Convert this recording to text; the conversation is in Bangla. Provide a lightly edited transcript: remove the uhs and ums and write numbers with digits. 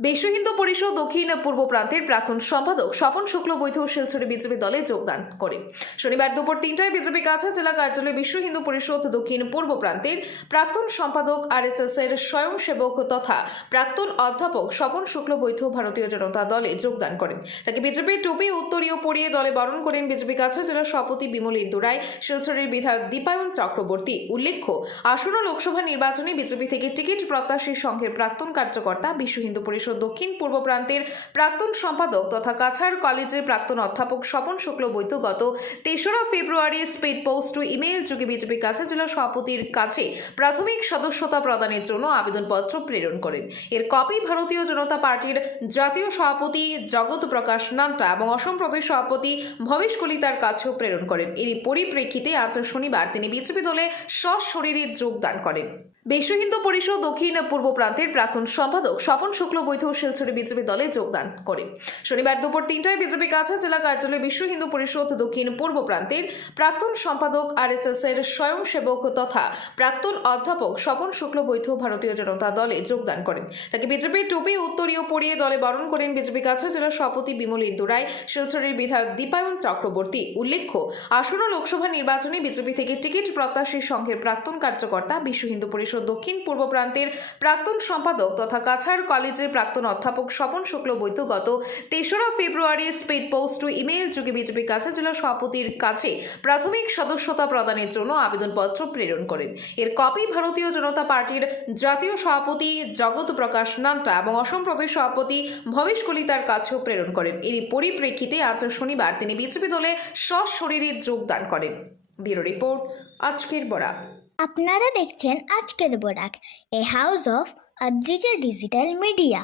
বিশ্ব হিন্দু পরিষদ দক্ষিণ পূর্ব প্রান্তের প্রাক্তন সম্পাদক স্বপন শুক্লবৈধ শিলচরে বিজেপি দলে যোগদান করেন। শনিবার দুপুর 3টায় বিজেপি কাছা জেলা কার্যালয়ে বিশ্ব হিন্দু পরিষদ দক্ষিণ পূর্ব প্রান্তের প্রাক্তন সম্পাদক আরএসএস এর স্বয়ংসেবক তথা প্রাক্তন অধ্যাপক স্বপন শুক্লবৈধ ভারতীয় জনতা দলে যোগদান করেন। তাকে বিজেপি টুপি উত্তরীয় পরিয়ে দলে বরণ করেন বিজেপি কাছা জেলার সভাপতি বিমলেন্দু রায়, শিলচরের বিধায়ক দীপায়ন চক্রবর্তী। উল্লেখ্য, আসন্ন লোকসভা নির্বাচনে বিজেপি থেকে টিকিট প্রত্যাশী সংঘের প্রাক্তন কার্যকর্তা বিশ্ব হিন্দু পরিষদ দক্ষিণ পূর্ব প্রান্তের প্রাক্তন সম্পাদক তথা কাছাড় কলেজের প্রাক্তন অধ্যাপক স্বপন শুক্লবৈধ গত 3রা ফেব্রুয়ারি স্পিড পোস্ট ও ইমেইল যোগে বিজেপি কাছা জেলা সভাপতির কাছে প্রাথমিক সদস্যতা প্রদানের জন্য আবেদনপত্র প্রেরণ করেন। এর কপি ভারতীয় জনতা পার্টির জাতীয় সভাপতি জগৎ প্রকাশ নান্টা এবং অসম প্রদেশ সভাপতি ভবেশ কলিতার কাছেও প্রেরণ করেন। এরই পরিপ্রেক্ষিতে আজ শনিবার তিনি বিজেপি দলে সশরীরে যোগদান করেন। বিশ্ব হিন্দু পরিষদ দক্ষিণ পূর্ব প্রান্তের প্রাক্তন সম্পাদক স্বপন শুক্লবৈধ শিলচরে বিজেপি দলে যোগদান করেন। শনিবার দুপুর 3টায় বিজেপি কাছা জেলা কার্যালয়ে বিশ্ব হিন্দু পরিষদ দক্ষিণ পূর্ব প্রান্তের প্রাক্তন সম্পাদক আরএসএস এর স্বয়ংসেবক তথা প্রাক্তন অধ্যাপক স্বপন শুক্লবৈধ ভারতীয় জনতা দলে যোগদান করেন। তাকে বিজেপি টুপি উত্তরীয় পরিয়ে দলে বরণ করেন বিজেপি কাছা জেলার সভাপতি বিমলেন্দু রায়, শিলচরের বিধায়ক দীপায়ন চক্রবর্তী। উল্লেখ্য, আসন্ন লোকসভা নির্বাচনে বিজেপি থেকে টিকিট প্রত্যাশী সংঘের প্রাক্তন কার্যকর্তা বিশ্ব হিন্দু পরিষদ দক্ষিণ পূর্ব প্রান্তের প্রাক্তন সম্পাদক তথা কাছাড় কলেজের প্রাক্তন অধ্যাপক স্বপন শুক্লবৈধ গত 3রা ফেব্রুয়ারি স্পিড পোস্ট ও ইমেইল যোগে বিজেপি কাছা জেলা সভাপতির কাছে প্রাথমিক সদস্যতা প্রদানের জন্য আবেদনপত্র প্রেরণ করেন। এর কপি ভারতীয় জনতা পার্টির জাতীয় সভাপতি জগৎ প্রকাশ নান্টা এবং অসম প্রদেশ সভাপতি ভবেশ কলিতার কাছেও প্রেরণ করেন। এরই পরিপ্রেক্ষিতে আজ শনিবার তিনি বিজেপি দলে সশরীরে যোগদান করেন। ব্যুরো রিপোর্ট, আজকের বরাক। আপনারা দেখছেন আজকের Barak, a house of digital media.